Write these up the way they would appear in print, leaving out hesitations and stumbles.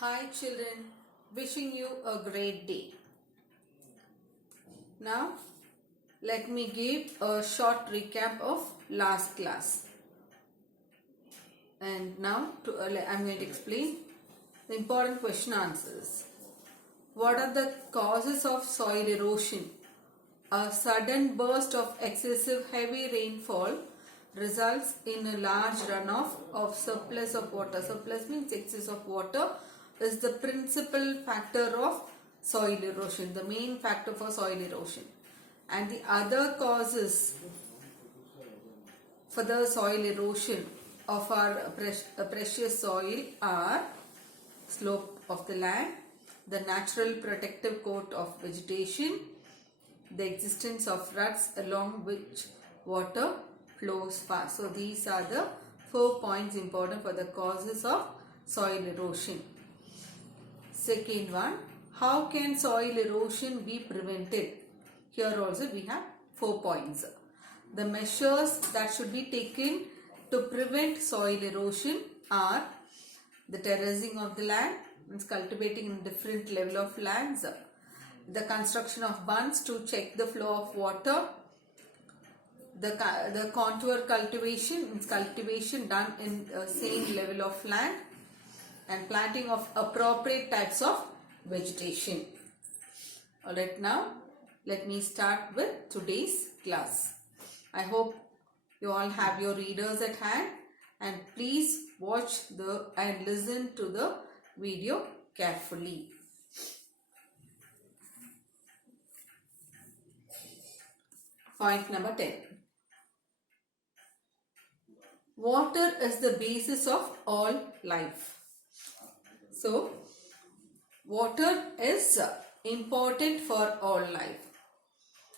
Hi children, wishing you a great day. Now let me give a short recap of last class. And now I'm going to explain the important question answers. What are the causes of soil erosion? A sudden burst of excessive heavy rainfall results in a large runoff of surplus of water. Surplus means excess of water is the principal factor of soil erosion, the main factor for soil erosion. And the other causes for the soil erosion of our precious soil are slope of the land, the natural protective coat of vegetation, the existence of ruts along which water flows fast. So these are the 4 points important for the causes of soil erosion. Second one, how can soil erosion be prevented? Here also we have 4 points. The measures that should be taken to prevent soil erosion are the terracing of the land, means cultivating in different level of lands, the construction of bunds to check the flow of water, the contour cultivation means cultivation done in same level of land, and planting of appropriate types of vegetation. Alright, now let me start with today's class. I hope you all have your readers at hand, and please watch and listen to the video carefully. Point number 10. Water is the basis of all life. So, water is important for all life.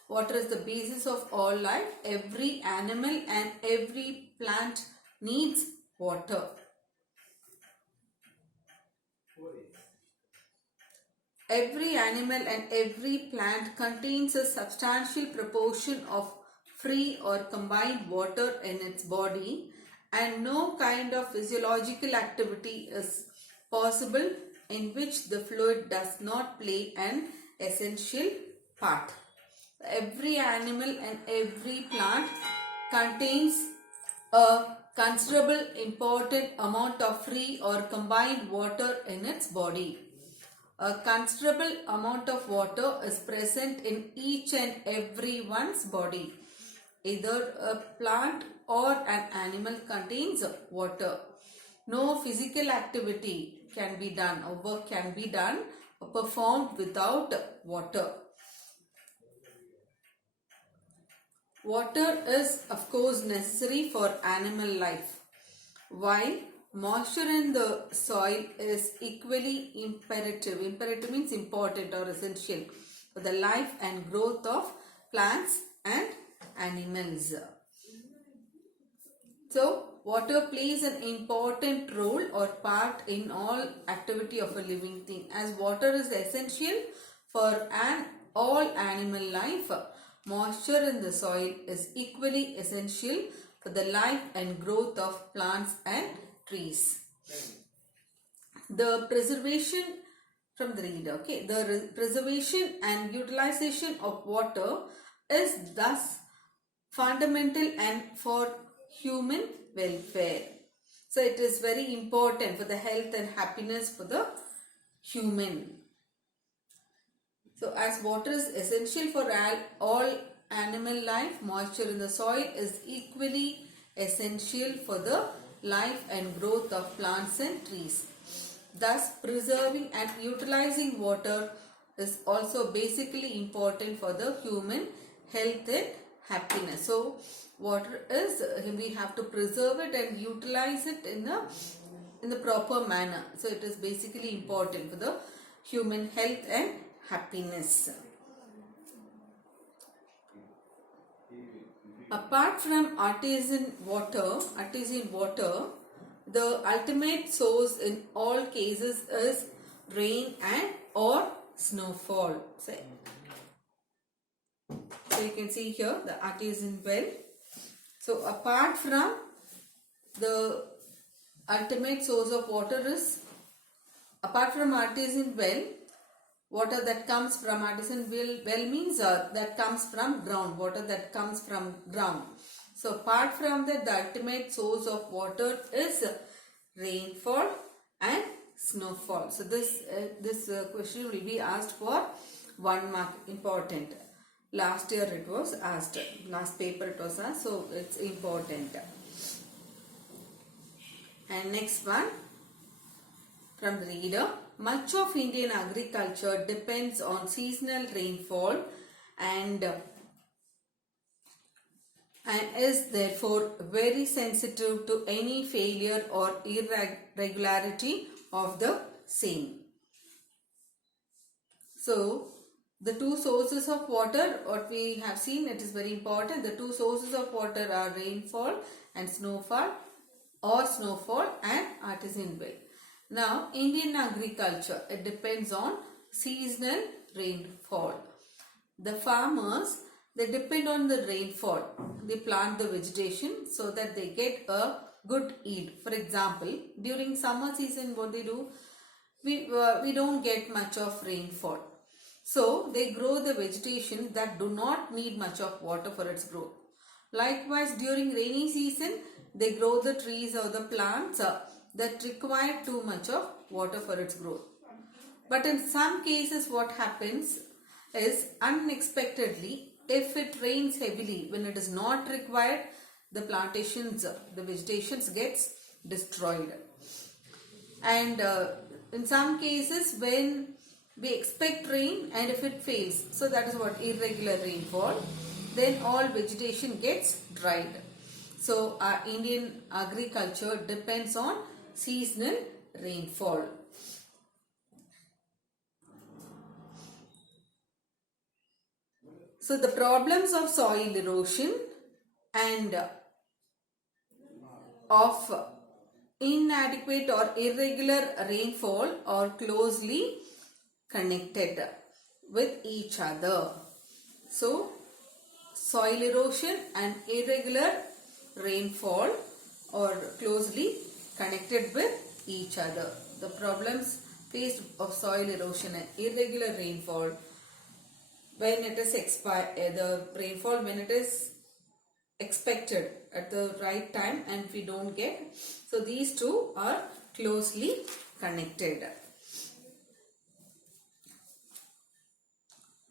Water is the basis of all life. Every animal and every plant needs water. Every animal and every plant contains a substantial proportion of free or combined water in its body, and no kind of physiological activity is possible in which the fluid does not play an essential part. Every animal and every plant contains a considerable important amount of free or combined water in its body. A considerable amount of water is present in each and every one's body. Either a plant or an animal contains water. No physical activity can be done or work can be done or performed without water. Water is of course necessary for animal life, while moisture in the soil is equally imperative. Imperative means important or essential for the life and growth of plants and animals. So, water plays an important role or part in all activity of a living thing. As water is essential for all animal life, moisture in the soil is equally essential for the life and growth of plants and trees. The preservation from the reader, okay, the preservation and utilization of water is thus fundamental and for human welfare. So it is very important for the health and happiness for the human. So as water is essential for all animal life, moisture in the soil is equally essential for the life and growth of plants and trees. Thus, preserving and utilizing water is also basically important for the human health and happiness. So, water is, we have to preserve it and utilize it in the proper manner. So, it is basically important for the human health and happiness. Apart from artesian water, the ultimate source in all cases is rain and or snowfall. So you can see here the artesian well. So apart from the ultimate source of water is apart from artesian well, water that comes from artesian well means that comes from ground, water that comes from ground. So apart from that, the ultimate source of water is rainfall and snowfall. So this question will be asked for 1 mark, important. Last year it was asked, last paper it was asked, so it's important. And next one from the reader. Much of Indian agriculture depends on seasonal rainfall and is therefore very sensitive to any failure or irregularity of the same. So, the two sources of water, what we have seen, it is very important. The two sources of water are rainfall and snowfall, or snowfall and artesian well. Now, Indian agriculture, it depends on seasonal rainfall. The farmers, they depend on the rainfall. They plant the vegetation so that they get a good yield. For example, during summer season, what they do, we don't get much of rainfall. So, they grow the vegetation that do not need much of water for its growth. Likewise, during rainy season, they grow the trees or the plants that require too much of water for its growth. But in some cases, what happens is unexpectedly, if it rains heavily when it is not required, the plantations, the vegetations gets destroyed. And in some cases, when we expect rain and if it fails, so that is what irregular rainfall, then all vegetation gets dried. So our Indian agriculture depends on seasonal rainfall. So the problems of soil erosion and of inadequate or irregular rainfall are closely connected with each other. So soil erosion and irregular rainfall are closely connected with each other. The problems faced of soil erosion and irregular rainfall, when it is the rainfall when it is expected at the right time and we don't get, so these two are closely connected.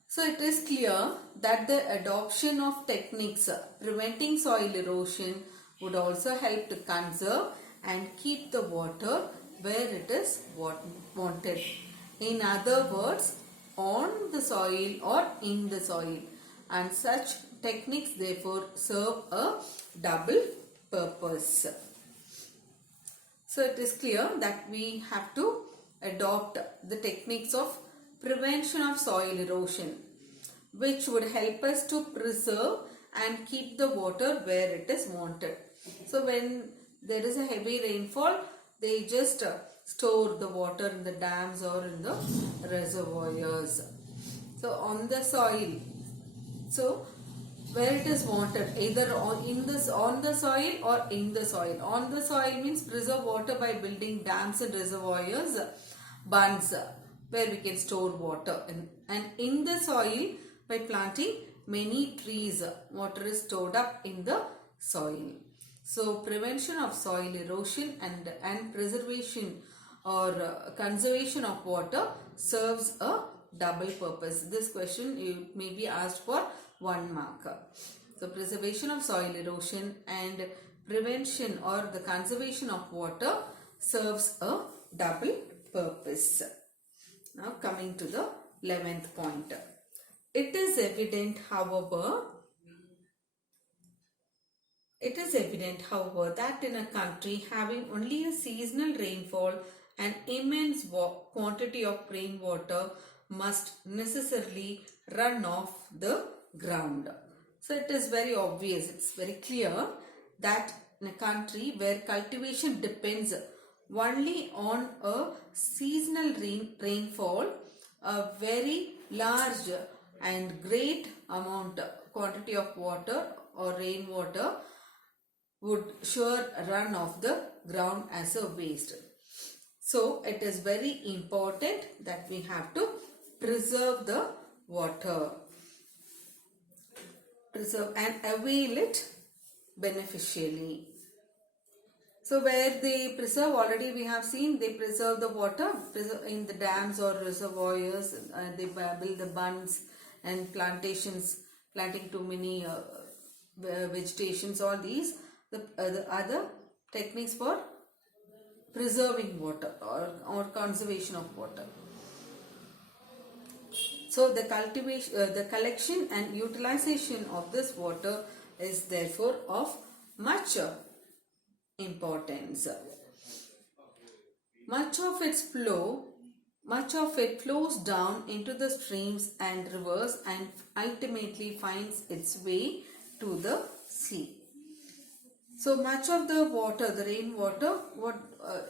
So it is clear that the adoption of techniques preventing soil erosion would also help to conserve and keep the water where it is wanted. In other words, on the soil or in the soil, and such techniques therefore serve a double purpose. So it is clear that we have to adopt the techniques of prevention of soil erosion, which would help us to preserve and keep the water where it is wanted. So when there is a heavy rainfall, they just store the water in the dams or in the reservoirs. So on the soil, so where it is wanted, either on the soil or in the soil. On the soil means preserve water by building dams and reservoirs, bunds where we can store water, and in the soil by planting many trees, water is stored up in the soil. So prevention of soil erosion and preservation or conservation of water serves a double purpose. This question may be asked for 1 mark. So preservation of soil erosion and prevention or the conservation of water serves a double purpose. Now coming to the 11th point. It is evident, however, that in a country having only a seasonal rainfall, an immense quantity of rainwater must necessarily run off the ground. So it is very obvious, it's very clear that in a country where cultivation depends only on a seasonal rainfall, a very large and great quantity of water or rainwater would sure run off the ground as a waste. So it is very important that we have to preserve the water. Preserve and avail it beneficially. So where they preserve, already we have seen they preserve the water in the dams or reservoirs. They build the bunds and plantations, planting too many vegetations. All these the other techniques for preserving water or conservation of water. So the the collection and utilization of this water is therefore of much importance. Much of it flows down into the streams and rivers and ultimately finds its way to the sea. So much of the water, the rainwater,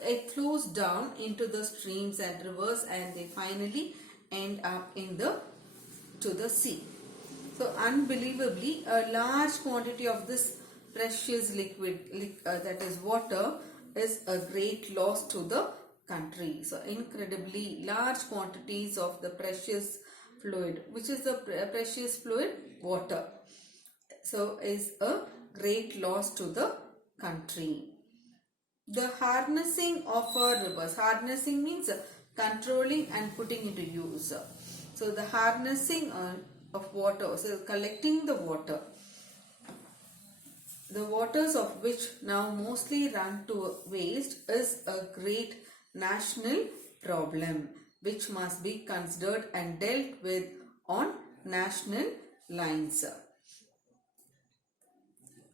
it flows down into the streams and rivers and they finally end up to the sea. So unbelievably, a large quantity of this precious liquid, that is water, is a great loss to the country. So incredibly large quantities of the precious fluid, which is the precious fluid, water, so is a great loss to the country. The harnessing of our rivers. Harnessing means controlling and putting into use. So the harnessing of water, so collecting the water, the waters of which now mostly run to waste, is a great national problem which must be considered and dealt with on national lines.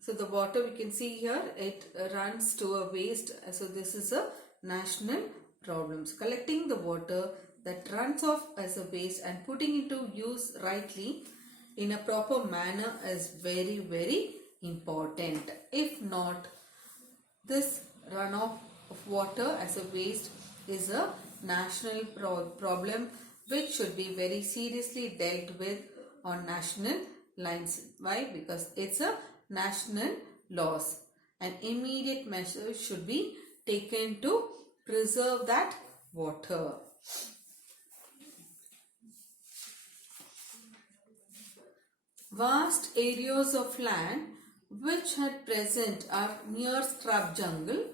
So the water we can see here, it runs to a waste. So this is a national problem. So collecting the water that runs off as a waste and putting into use rightly in a proper manner is very, very important. If not, this runoff of water as a waste is a national problem which should be very seriously dealt with on national lines. Why? Because it's a national loss and immediate measures should be taken to preserve that water. Vast areas of land which at present are mere scrub jungle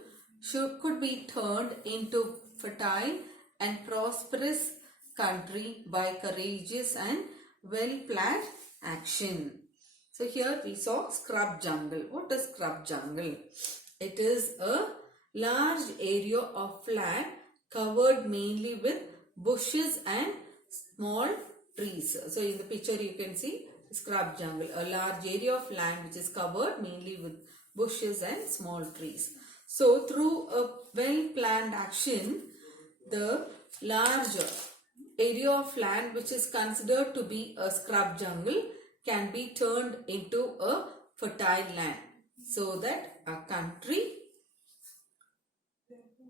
could be turned into fertile and prosperous country by courageous and well-planned action. So here we saw scrub jungle. What is scrub jungle? It is a large area of land covered mainly with bushes and small trees. So in the picture you can see scrub jungle, a large area of land which is covered mainly with bushes and small trees. So through a well-planned action, the large area of land which is considered to be a scrub jungle can be turned into a fertile land so that a country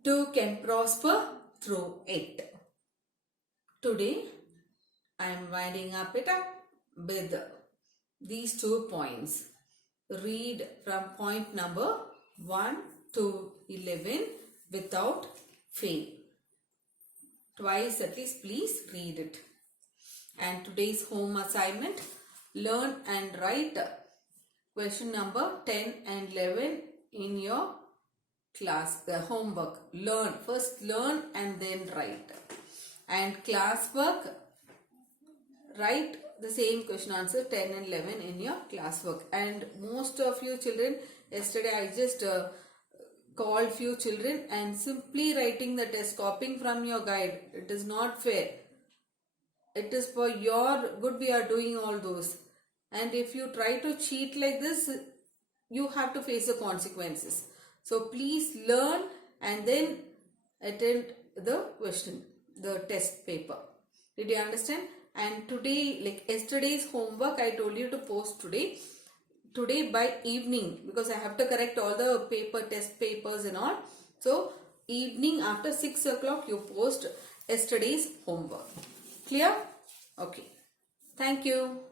too can prosper through it. Today I am winding up with these 2 points. Read from point number 1 to 11 without fail. Twice at least please read it. And today's home assignment, learn and write question number 10 and 11 in your class. The homework, first learn and then write. And classwork, write the same question answer 10 and 11 in your classwork. And most of you children, yesterday I just called few children and simply writing the test, copying from your guide. It is not fair. It is for your good we are doing all those. And if you try to cheat like this, you have to face the consequences. So please learn and then attend the question, the test paper. Did you understand? And today, like yesterday's homework, I told you to post today by evening, because I have to correct all the test papers and all. So evening after 6 o'clock you post yesterday's homework. Clear? Okay. Thank you.